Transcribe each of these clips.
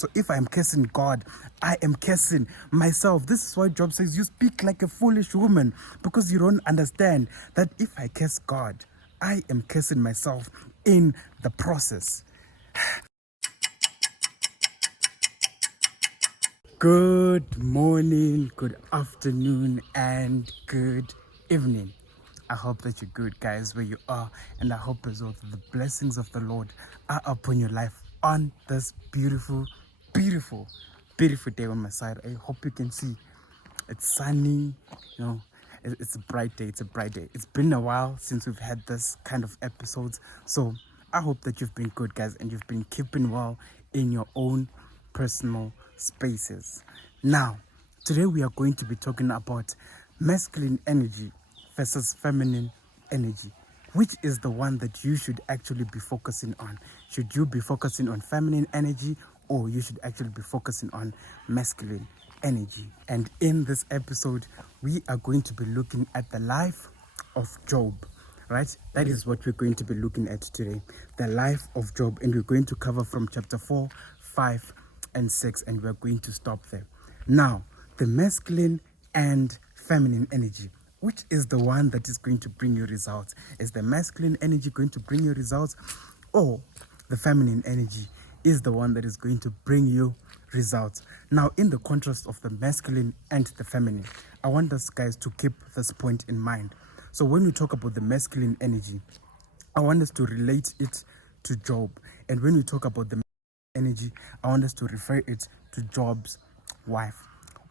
So if I am cursing God, I am cursing myself. This is why Job says, you speak like a foolish woman, because you don't understand that if I curse God, I am cursing myself in the process. Good morning, good afternoon, and good evening. I hope that you're good, guys, where you are, and I hope as well that the blessings of the Lord are upon your life on this beautiful, beautiful, beautiful day on my side. I hope you can see it's sunny, you know, it's a bright day. It's a bright day. It's been a while since we've had this kind of episodes, so I hope that you've been good, guys, and you've been keeping well in your own personal spaces. Now, today we are going to be talking about masculine energy versus feminine energy. Which is the one that you should actually be focusing on? Should you be focusing on feminine energy, or you should actually be focusing on masculine energy? And in this episode, we are going to be looking at the life of Job. Right? That is what we're going to be looking at today. The life of Job. And we're going to cover from chapter 4, 5, and 6. And we're going to stop there. Now, the masculine and feminine energy. Which is the one that is going to bring you results? Is the masculine energy going to bring you results? Or the feminine energy is the one that is going to bring you results? Now, in the contrast of the masculine and the feminine, I want us guys to keep this point in mind. So when we talk about the masculine energy, I want us to relate it to Job. And when we talk about the energy, I want us to refer it to Job's wife.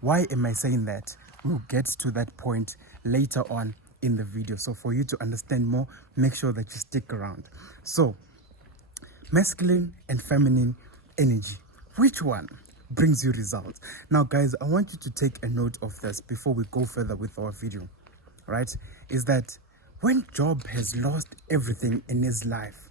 Why am I saying that? We'll get to that point later on in the video. So for you to understand more, make sure that you stick around. So, masculine and feminine energy. Which one brings you results? Now, guys, I want you to take a note of this before we go further with our video. Right? Is that when Job has lost everything in his life,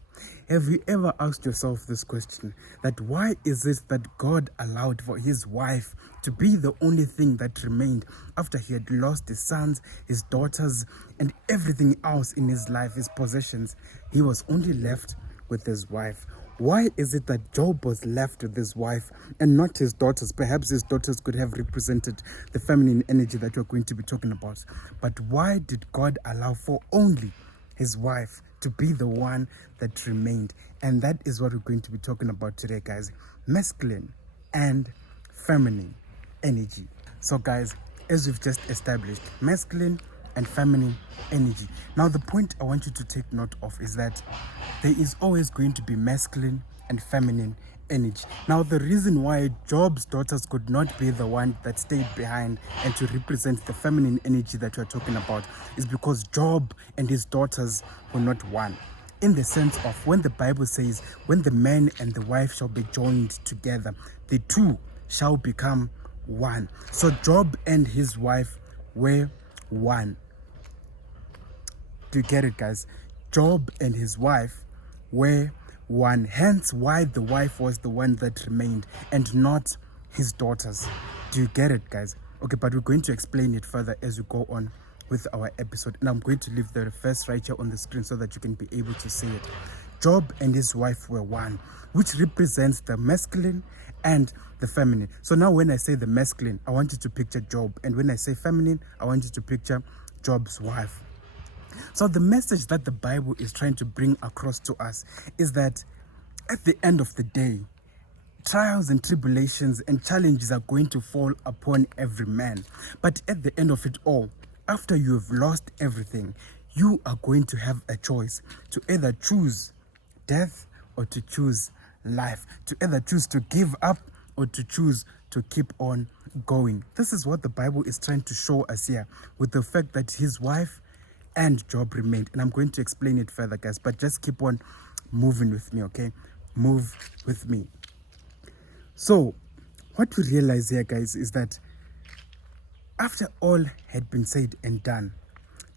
have you ever asked yourself this question, that why is it that God allowed for his wife to be the only thing that remained after he had lost his sons, his daughters, and everything else in his life, his possessions? He was only left with his wife. Why is it that Job was left with his wife and not his daughters? Perhaps his daughters could have represented the feminine energy that we're going to be talking about. But why did God allow for only his wife to be the one that remained? And that is what we're going to be talking about today, guys. Masculine and feminine energy. So, guys, as we've just established, masculine and feminine energy. Now, the point I want you to take note of is that there is always going to be masculine and feminine energy. Now, the reason why Job's daughters could not be the one that stayed behind and to represent the feminine energy that we're talking about is because Job and his daughters were not one. In the sense of when the Bible says, when the man and the wife shall be joined together, the two shall become one. So Job and his wife were one. Do you get it, guys? Job and his wife were one. Hence why the wife was the one that remained and not his daughters. Do you get it, guys? Okay, but we're going to explain it further as we go on with our episode. And I'm going to leave the verse right here on the screen so that you can be able to see it. Job and his wife were one, which represents the masculine and the feminine. So now when I say the masculine, I want you to picture Job. And when I say feminine, I want you to picture Job's wife. So the message that the Bible is trying to bring across to us is that at the end of the day, trials and tribulations and challenges are going to fall upon every man. But at the end of it all, after you have lost everything, you are going to have a choice to either choose death or to choose life, to either choose to give up or to choose to keep on going. This is what the Bible is trying to show us here with the fact that his wife and Job remained. And I'm going to explain it further, guys, but just keep on moving with me, okay? Move with me. So what we realize here, guys, is that after all had been said and done,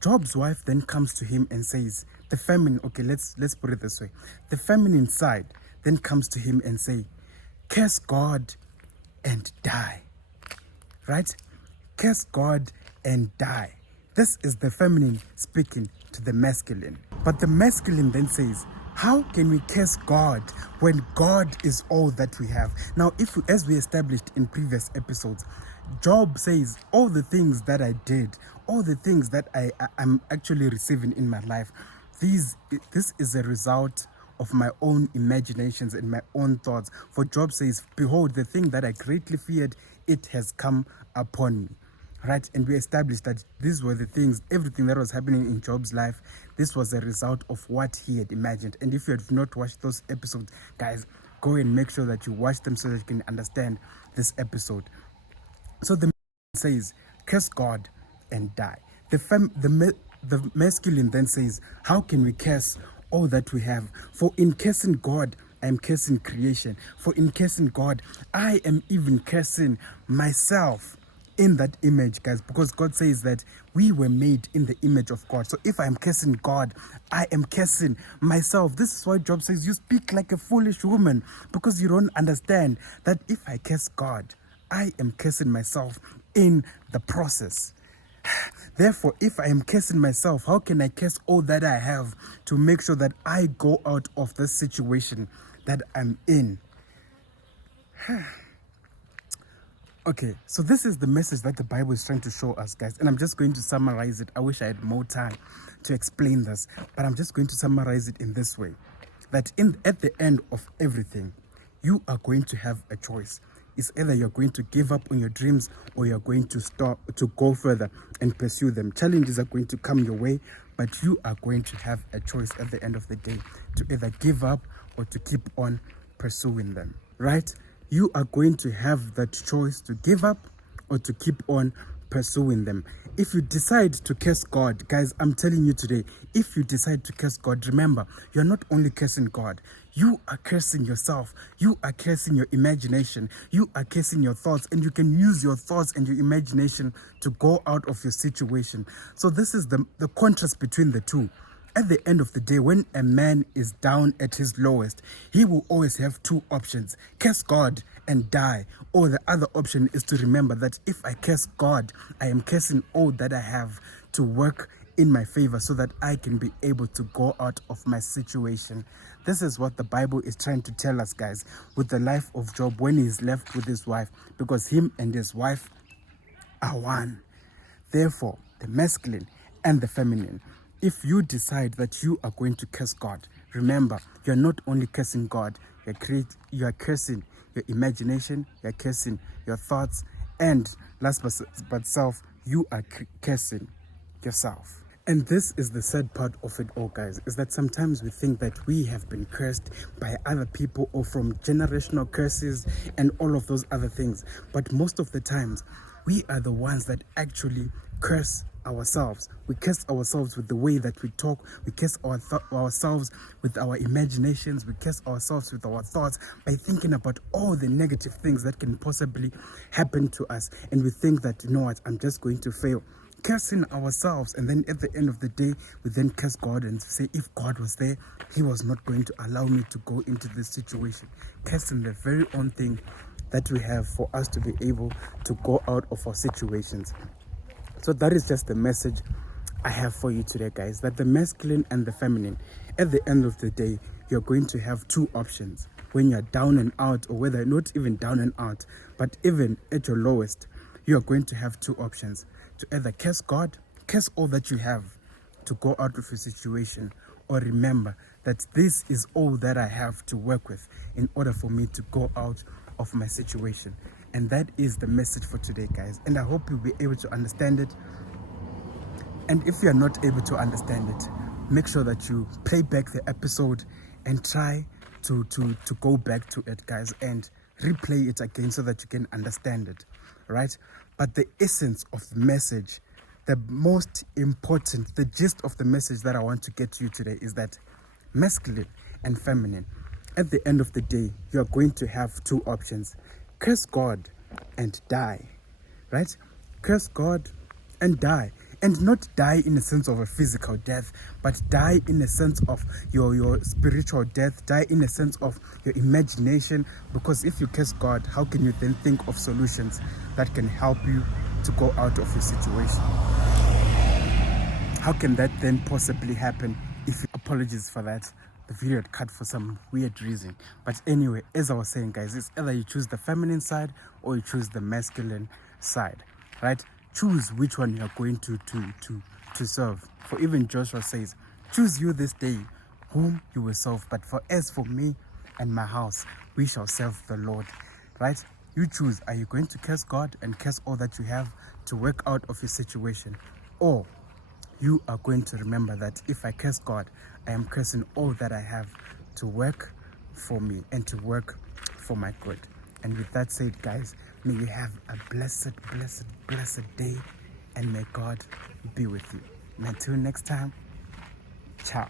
Job's wife then comes to him and says, the feminine, okay, let's put it this way. The feminine side then comes to him and say, curse God and die. Right? Curse God and die. This is the feminine speaking to the masculine. But the masculine then says, How can we curse God when God is all that we have? Now, as we established in previous episodes, Job says all the things that I did, all the things that I'm actually receiving in my life, this is a result of my own imaginations and my own thoughts. For Job says, behold, the thing that I greatly feared, it has come upon me. Right? And we established that these were the things, everything that was happening in Job's life, this was a result of what he had imagined. And if you have not watched those episodes, guys, go and make sure that you watch them so that you can understand this episode. So the says, curse God and die. The masculine then says, how can we curse all that we have? For in cursing God, I am cursing creation. For in cursing God, I am even cursing myself in that image, guys, because God says that we were made in the image of God. So if I am cursing God, I am cursing myself. This is why Job says, you speak like a foolish woman, because you don't understand that if I curse God, I am cursing myself in the process. Therefore, if I am cursing myself, how can I curse all that I have to make sure that I go out of the situation that I'm in? Okay, so this is the message that the Bible is trying to show us, guys. And I'm just going to summarize it. I wish I had more time to explain this, but I'm just going to summarize it in this way. That at the end of everything, you are going to have a choice. It's either you're going to give up on your dreams or you're going to go further and pursue them. Challenges are going to come your way, but you are going to have a choice at the end of the day to either give up or to keep on pursuing them, right? You are going to have that choice to give up or to keep on pursuing them. If you decide to curse God, guys, I'm telling you today, if you decide to curse God, remember, you're not only cursing God, you are cursing yourself. You are cursing your imagination. You are cursing your thoughts, and you can use your thoughts and your imagination to go out of your situation. So this is the contrast between the two. At the end of the day, when a man is down at his lowest, he will always have two options: curse God and die. Or the other option is to remember that if I curse God, I am cursing all that I have to work in my favor so that I can be able to go out of my situation. This is what the Bible is trying to tell us, guys, with the life of Job when he's left with his wife, because him and his wife are one. Therefore, the masculine and the feminine, if you decide that you are going to curse God, remember, you're not only cursing God, you are cursing your imagination, you're cursing your thoughts, and last but self, you are cursing yourself. And this is the sad part of it all, guys, is that sometimes we think that we have been cursed by other people or from generational curses and all of those other things. But most of the times, we are the ones that actually curse ourselves. We curse ourselves with the way that we talk. We curse ourselves with our imaginations. We curse ourselves with our thoughts by thinking about all the negative things that can possibly happen to us. And we think that, you know what, I'm just going to fail. Cursing ourselves, and then at the end of the day, we then curse God and say, if God was there, he was not going to allow me to go into this situation. Cursing the very own thing that we have for us to be able to go out of our situations. So that is just the message I have for you today, guys, that the masculine and the feminine, at the end of the day, you're going to have two options. When you're down and out, or whether not even down and out, but even at your lowest, you're going to have two options: to either curse God, curse all that you have to go out of your situation, or remember that this is all that I have to work with in order for me to go out of my situation. And that is the message for today, guys. And I hope you'll be able to understand it. And if you're not able to understand it, make sure that you play back the episode and try to go back to it, guys, and replay it again so that you can understand it, right? But the essence of the message, the most important, the gist of the message that I want to get to you today is that masculine and feminine, at the end of the day, you're going to have two options: curse God and die, right? Curse God and die. And not die in the sense of a physical death, but die in the sense of your spiritual death, die in the sense of your imagination. Because if you curse God, how can you then think of solutions that can help you to go out of your situation? How can that then possibly happen if you, apologies for that, the video had cut for some weird reason. But anyway, as I was saying, guys, it's either you choose the feminine side or you choose the masculine side, right? Choose which one you are going to serve. For even Joshua says, choose you this day whom you will serve. But as for me and my house, we shall serve the Lord, right? You choose. Are you going to curse God and curse all that you have to work out of your situation? Or you are going to remember that if I curse God, I am cursing all that I have to work for me and to work for my good. And with that said, guys, may you have a blessed, blessed, blessed day, and may God be with you. And until next time, ciao.